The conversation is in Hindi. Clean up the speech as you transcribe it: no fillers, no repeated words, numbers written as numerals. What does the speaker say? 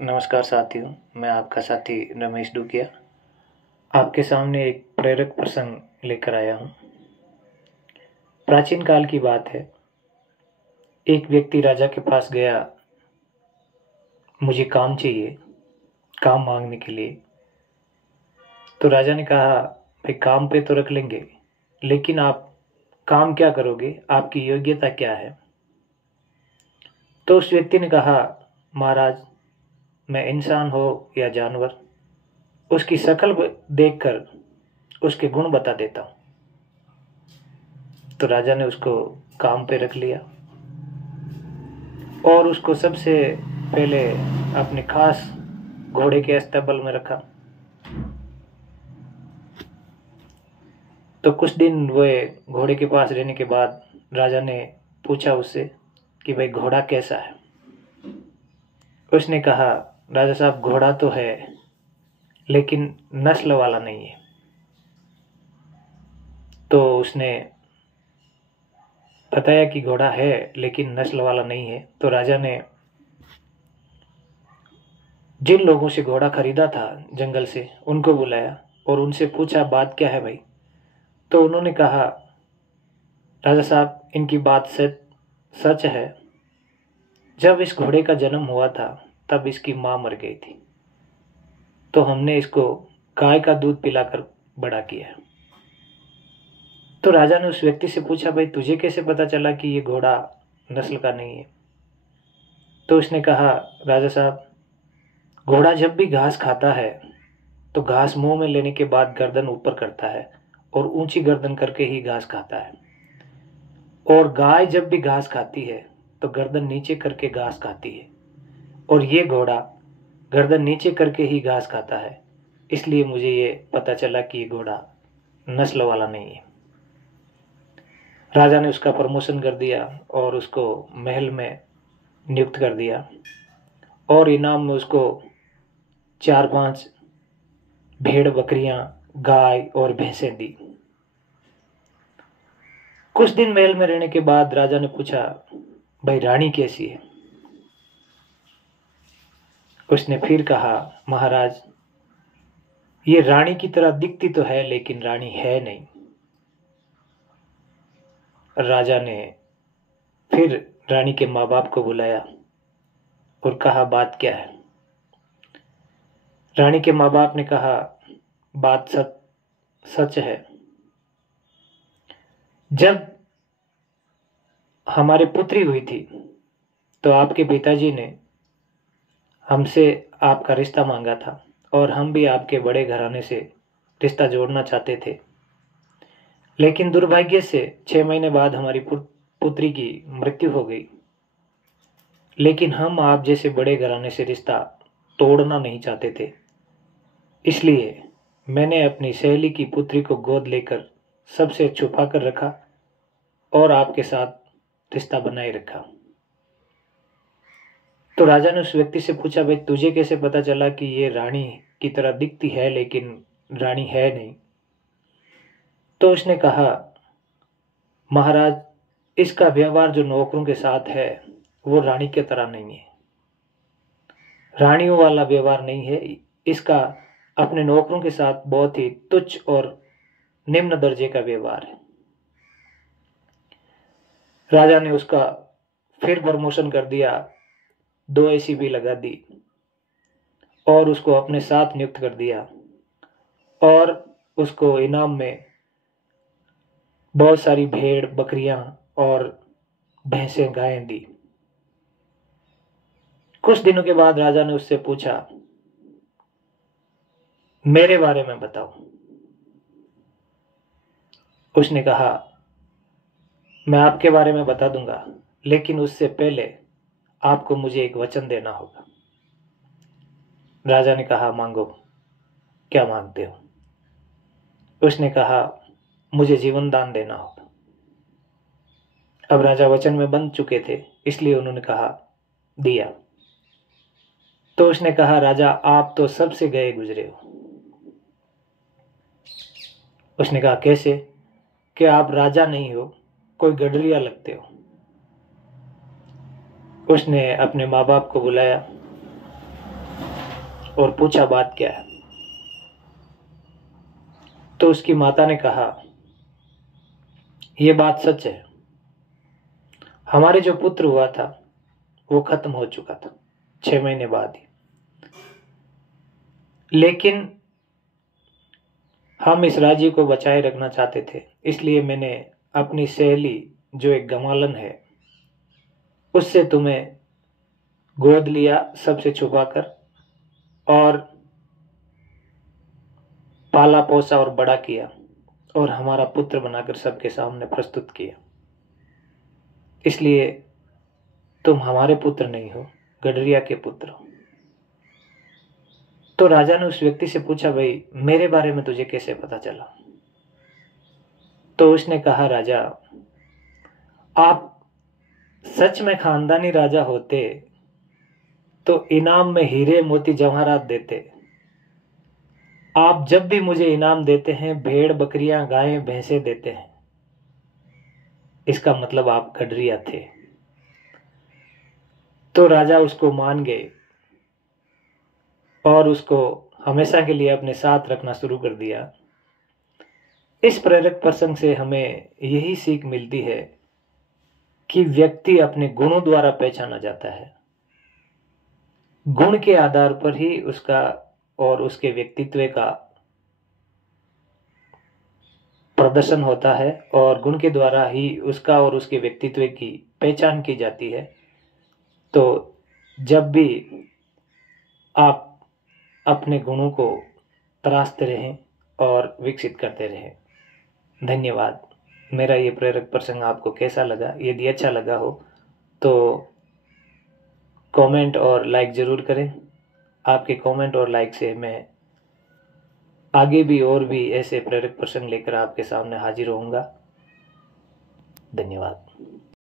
नमस्कार साथियों, मैं आपका साथी रमेश डुकिया आपके सामने एक प्रेरक प्रसंग लेकर आया हूँ। प्राचीन काल की बात है। एक व्यक्ति राजा के पास गया, मुझे काम चाहिए, काम मांगने के लिए। तो राजा ने कहा, भाई काम पे तो रख लेंगे, लेकिन आप काम क्या करोगे, आपकी योग्यता क्या है। तो उस व्यक्ति ने कहा, महाराज मैं इंसान हो या जानवर, उसकी शक्ल देखकर उसके गुण बता देता हूँ। तो राजा ने उसको काम पे रख लिया और उसको सबसे पहले अपने खास घोड़े के अस्तबल में रखा। तो कुछ दिन वो घोड़े के पास रहने के बाद राजा ने पूछा उससे कि भाई घोड़ा कैसा है। उसने कहा, राजा साहब घोड़ा तो है लेकिन नस्ल वाला नहीं है। तो उसने बताया कि घोड़ा है लेकिन नस्ल वाला नहीं है। तो राजा ने जिन लोगों से घोड़ा खरीदा था जंगल से, उनको बुलाया और उनसे पूछा, बात क्या है भाई। तो उन्होंने कहा, राजा साहब इनकी बात सच है। जब इस घोड़े का जन्म हुआ था तब इसकी माँ मर गई थी, तो हमने इसको गाय का दूध पिलाकर बड़ा किया। तो राजा ने उस व्यक्ति से पूछा, भाई तुझे कैसे पता चला कि ये घोड़ा नस्ल का नहीं है। तो उसने कहा, राजा साहब घोड़ा जब भी घास खाता है तो घास मुंह में लेने के बाद गर्दन ऊपर करता है और ऊंची गर्दन करके ही घास खाता है, और गाय जब भी घास खाती है तो गर्दन नीचे करके घास खाती है, और ये घोड़ा गर्दन नीचे करके ही घास खाता है। इसलिए मुझे ये पता चला कि ये घोड़ा नस्ल वाला नहीं है। राजा ने उसका प्रमोशन कर दिया और उसको महल में नियुक्त कर दिया और इनाम में उसको 4-5 भेड़ बकरियां, गाय और भैंसें दी। कुछ दिन महल में रहने के बाद राजा ने पूछा, भाई रानी कैसी है। उसने फिर कहा, महाराज ये रानी की तरह दिखती तो है लेकिन रानी है नहीं। राजा ने फिर रानी के माँ बाप को बुलाया और कहा, बात क्या है। रानी के माँ बाप ने कहा, बात सच है। जब हमारी पुत्री हुई थी तो आपके पिताजी ने हमसे आपका रिश्ता मांगा था और हम भी आपके बड़े घराने से रिश्ता जोड़ना चाहते थे, लेकिन दुर्भाग्य से 6 महीने बाद हमारी पुत्री की मृत्यु हो गई। लेकिन हम आप जैसे बड़े घराने से रिश्ता तोड़ना नहीं चाहते थे, इसलिए मैंने अपनी सहेली की पुत्री को गोद लेकर सबसे छुपा कर रखा और आपके साथ रिश्ता बनाए रखा। तो राजा ने उस व्यक्ति से पूछा, भाई तुझे कैसे पता चला कि ये रानी की तरह दिखती है लेकिन रानी है नहीं। तो उसने कहा, महाराज इसका व्यवहार जो नौकरों के साथ है वो रानी की तरह नहीं है, रानियों वाला व्यवहार नहीं है। इसका अपने नौकरों के साथ बहुत ही तुच्छ और निम्न दर्जे का व्यवहार है। राजा ने उसका फिर प्रमोशन कर दिया, 2 एसीपी लगा दी और उसको अपने साथ नियुक्त कर दिया और उसको इनाम में बहुत सारी भेड़ बकरियां और भैंसें गायें दी। कुछ दिनों के बाद राजा ने उससे पूछा, मेरे बारे में बताओ। उसने कहा, मैं आपके बारे में बता दूंगा, लेकिन उससे पहले आपको मुझे एक वचन देना होगा। राजा ने कहा, मांगो, क्या मांगते हो। उसने कहा, मुझे जीवन दान देना होगा। अब राजा वचन में बंध चुके थे, इसलिए उन्होंने कहा, दिया। तो उसने कहा, राजा आप तो सबसे गए गुजरे हो। उसने कहा, कैसे, कि आप राजा नहीं हो, कोई गडरिया लगते हो। उसने अपने माँ बाप को बुलाया और पूछा बात क्या है। तो उसकी माता ने कहा, यह बात सच है, हमारे जो पुत्र हुआ था वो खत्म हो चुका था 6 महीने बाद ही, लेकिन हम इस राज्य को बचाए रखना चाहते थे, इसलिए मैंने अपनी सहेली जो एक गमालन है उससे तुम्हें गोद लिया, सबसे छुपाकर, और पाला पोसा और बड़ा किया और हमारा पुत्र बनाकर सबके सामने प्रस्तुत किया। इसलिए तुम हमारे पुत्र नहीं हो, गडरिया के पुत्र हो। तो राजा ने उस व्यक्ति से पूछा, भाई मेरे बारे में तुझे कैसे पता चला? तो उसने कहा, राजा आप सच में खानदानी राजा होते तो इनाम में हीरे मोती जवाहरात देते। आप जब भी मुझे इनाम देते हैं भेड़ बकरियां गायें भैंसे देते हैं, इसका मतलब आप गडरिया थे। तो राजा उसको मान गए और उसको हमेशा के लिए अपने साथ रखना शुरू कर दिया। इस प्रेरक प्रसंग से हमें यही सीख मिलती है कि व्यक्ति अपने गुणों द्वारा पहचाना जाता है। गुण के आधार पर ही उसका और उसके व्यक्तित्व का प्रदर्शन होता है, और गुण के द्वारा ही उसका और उसके व्यक्तित्व की पहचान की जाती है। तो जब भी आप अपने गुणों को तराशते रहें और विकसित करते रहें। धन्यवाद। मेरा ये प्रेरक प्रसंग आपको कैसा लगा? यदि अच्छा लगा हो तो कमेंट और लाइक ज़रूर करें। आपके कमेंट और लाइक से मैं आगे भी और भी ऐसे प्रेरक प्रसंग लेकर आपके सामने हाजिर होऊंगा। धन्यवाद।